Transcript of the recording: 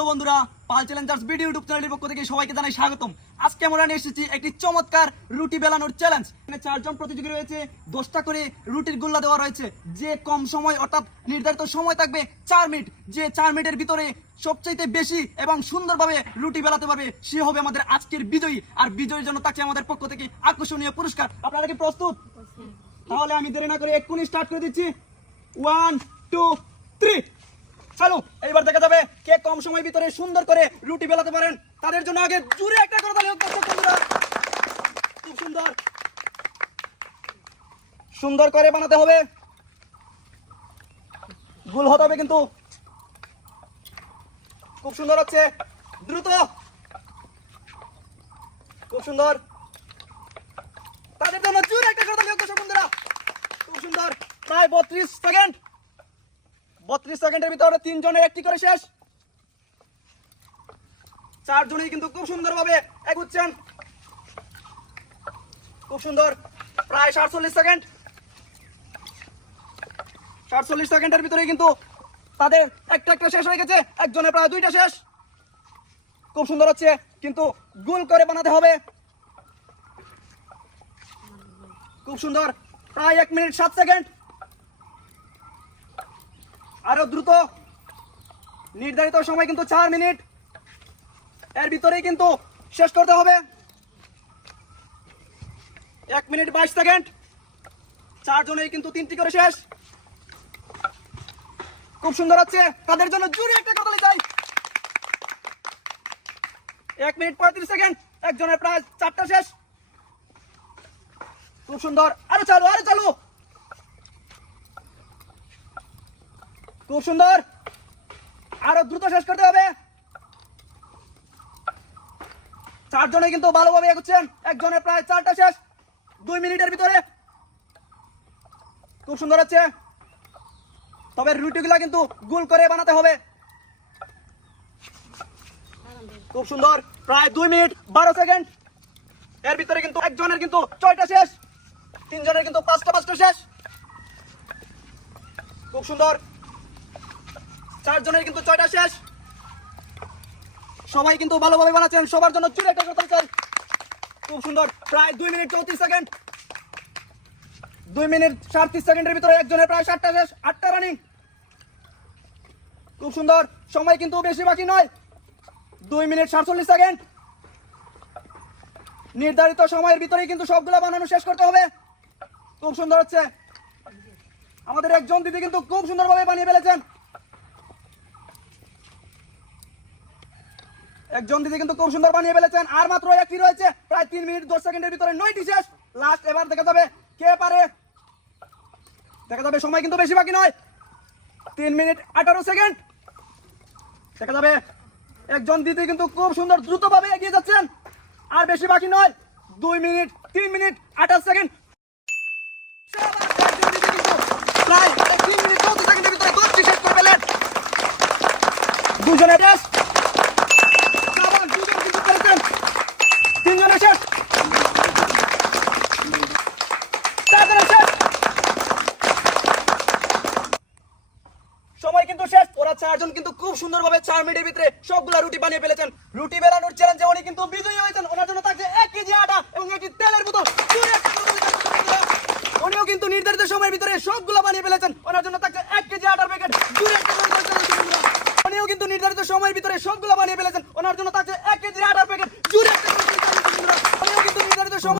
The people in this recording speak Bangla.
হ্যালো বন্ধুরা, পাল চ্যালেঞ্জার্স ভিডিও ইউটিউব চ্যানেলের পক্ষ থেকে সবাইকে জানাই স্বাগতম। আজকে আমরা নিয়ে এসেছি একটি চমৎকার রুটি বেলানোর চ্যালেঞ্জ। এখানে 4 জন প্রতিযোগী রয়েছে, 10টা করে রুটির গোল্লা দেওয়া রয়েছে। যে কম সময় অর্থাৎ নির্ধারিত সময় থাকবে 4 মিনিট, যে 4 মিনিটের ভিতরে সবচেয়ে বেশি এবং সুন্দরভাবে রুটি বেলাতে পারবে সে হবে আমাদের আজকের বিজয়ী। আর বিজয়ীর জন্য থাকছে আমাদের পক্ষ থেকে আকর্ষণীয় পুরস্কার। আপনারা কি প্রস্তুত? তাহলে আমি দেরি না করে এক্ষুনি স্টার্ট করে দিচ্ছি। 1 2 3 চলো। এইবার দেখা যাবে কে কম সময়ের ভিতরে সুন্দর করে রুটি বেলাতে পারেন। তাদের জন্য আগে জোরে একটা করে তালি হোক দর্শক বন্ধুরা। খুব সুন্দর সুন্দর করে বানাতে হবে, গোল হতে হবে কিন্তু। খুব সুন্দর হচ্ছে, দ্রুত, খুব সুন্দর। তাদের জন্য জোরে একটা করে তালি হোক দর্শক বন্ধুরা। খুব সুন্দর। প্রায় 32 সেকেন্ড, 32 সেকেন্ডের ভিতরে 3 জনের একটি করে শেষ। 4 জনই কিন্তু খুব সুন্দরভাবে এগুচ্ছেন। খুব সুন্দর। প্রায় 47 সেকেন্ড, 47 সেকেন্ডের ভিতরে কিন্তু তাদের একটা শেষ হয়ে গেছে। একজনের প্রায় 2টা শেষ। খুব সুন্দর হচ্ছে কিন্তু গোল করে বানাতে হবে। খুব সুন্দর। প্রায় 1 মিনিট 7 সেকেন্ড। আরো দ্রুত। নির্ধারিত সময় কিন্তু 4 মিনিট, এর ভিতরেই কিন্তু শেষ করতে হবে। 1 মিনিট 22 সেকেন্ড। 4 জনেই কিন্তু 3টি করে শেষ। খুব সুন্দর হচ্ছে, তাদের জন্য জোরে একটা কথা চাই। 1 মিনিট 35 সেকেন্ড। একজনের প্রায় 4টা শেষ। খুব সুন্দর। আরো চালু, আরো চালু। খুব সুন্দর। আরো দ্রুত শেষ করতে হবে। 4 জনে কিন্তু ভালোভাবে এগোচ্ছেন। একজনের প্রায় 4টা শেষ 2 মিনিটের ভিতরে। খুব সুন্দর হচ্ছে, তবে রুটিগুলা কিন্তু গোল করে বানাতে হবে। খুব সুন্দর। প্রায় 2 মিনিট 12 সেকেন্ড। এর ভিতরে কিন্তু একজনের কিন্তু 6টা শেষ, 3 জনের কিন্তু 5টা শেষ। খুব সুন্দর। 4 জনের কিন্তু 6টা শেষ। সবাই কিন্তু ভালোভাবে বানাচ্ছেন, সবার জন্য জোরে একটা কথা চাই। খুব সুন্দর। প্রায় 2 মিনিট 34 সেকেন্ড। 2 মিনিট 37 সেকেন্ডের ভিতরে একজনের প্রায় 7টা শেষ, 8টা রানিং। খুব সুন্দর। সময় কিন্তু বেশি বাকি নয়, 2 মিনিট 47 সেকেন্ড। নির্ধারিত সময়ের ভিতরেই কিন্তু সবগুলো বানানো শেষ করতে হবে। খুব সুন্দর হচ্ছে, আমাদের একজন দিদি কিন্তু খুব সুন্দরভাবে বানিয়ে ফেলেছেন। একজন দিদি কিন্তু খুব সুন্দর বানিয়ে ফেলেছেন। আর মাত্র একটি রয়েছে। প্রায় 3 মিনিট 10 সেকেন্ডের ভিতরে 9টি শেষ। লাস্ট এবার দেখা যাবে কে পারে। দেখা যাবে সময় কিন্তু বেশি বাকি নয়, 3 মিনিট 18 সেকেন্ড। দেখা যাবে একজন দিদি কিন্তু খুব সুন্দর দ্রুতভাবে এগিয়ে যাচ্ছেন। আর বেশি বাকি নয়, 2 মিনিট 3 মিনিট 28 সেকেন্ড। প্রায় 3 মিনিট 34 সেকেন্ডের ভিতরে 10টি শেষ করে ফেলেন। 2 জনের শেষ। 2 জন কিন্তু করেছেন। 3 জনের শেষ। 4 জনের শেষ। সময় কিন্তু শেষ। ওরা 4 জন কিন্তু খুব সুন্দরভাবে 4 মিনিটের ভিতরে সবগুলা রুটি বানিয়ে ফেলেছেন। রুটি বেলানোর চ্যালেঞ্জে উনি কিন্তু বিজয়ী হয়েছেন। ওনার জন্য থাকছে 1 কেজি আটা এবং একটি তেলের বোতল। উনিও কিন্তু নির্ধারিত সময়ের ভিতরে সবগুলা বানিয়ে ফেলেছেন। ওনার জন্য থাকছে 1 কেজি আটার প্যাকেট। উনিও কিন্তু নির্ধারিত সময়ের ভিতরে সবগুলা বানিয়ে ফেলেছেন। ওনার জন্য থাকছে 1 কেজি আটার প্যাকেট।